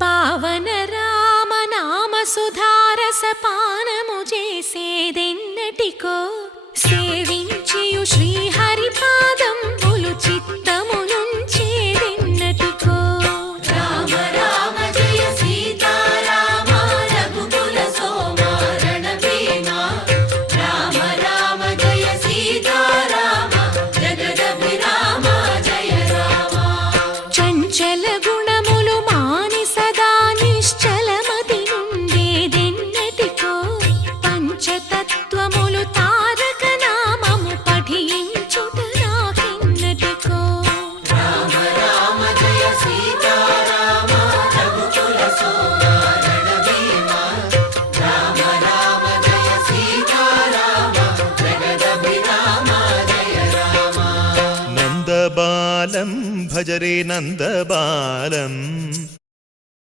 పావన రామ నామ సుధారస పానము చేసేదెన్నటికో సేవించియు శ్రీహరి పాదంబులు చిత్తమునుంచేదెన్నటికో రామ రామ జయ సీతారామ రఘుకుల సోమ రణభీమ రామ రామ జయ సీతారామ జగదభిరామ జయ రామ చంచల గుణములు మాని సదా నిశ్చలమతి నుండేదెన్నటికో పంచతత్వములు తారక నామము పఠించుట నాకెన్నటికో రామ రామ జయ సీతారామ రఘుకుల సోమ రణభీమ రామ రామ జయ సీతారామ జగదభిరామ జయ రామ నందబాలం భజరే నందబాలం